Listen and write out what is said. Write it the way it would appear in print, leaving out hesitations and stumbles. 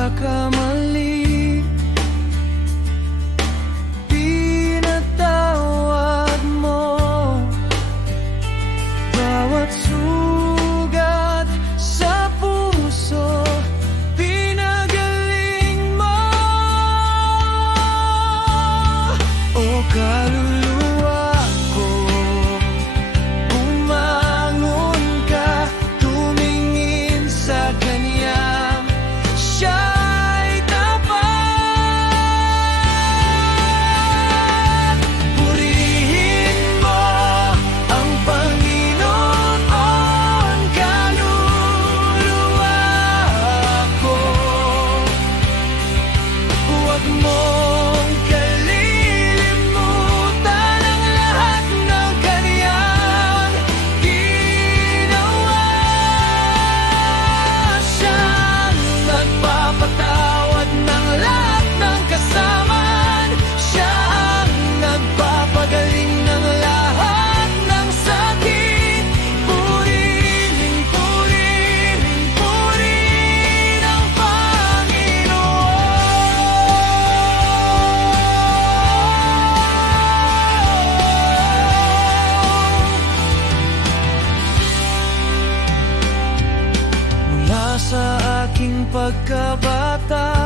pagkakamali, pinatawad mo. Bawat sugat sa puso, pinagaling mo. O kaluluwa ko, bumangon ka, tumingin sa Kanya, siya'y tapat. Purihin mo ang Panginoon, kaluluwa ko. Huwag mong kalilimutan ang lahat ng Kanyang ginawa. Siyang nagpapatawad ng lahat ng kasamaan, siya ang nagpapagaling ng lahat ng sakit. Purihin, purihin, purihin ang Panginoon. Mula sa aking pagkabata,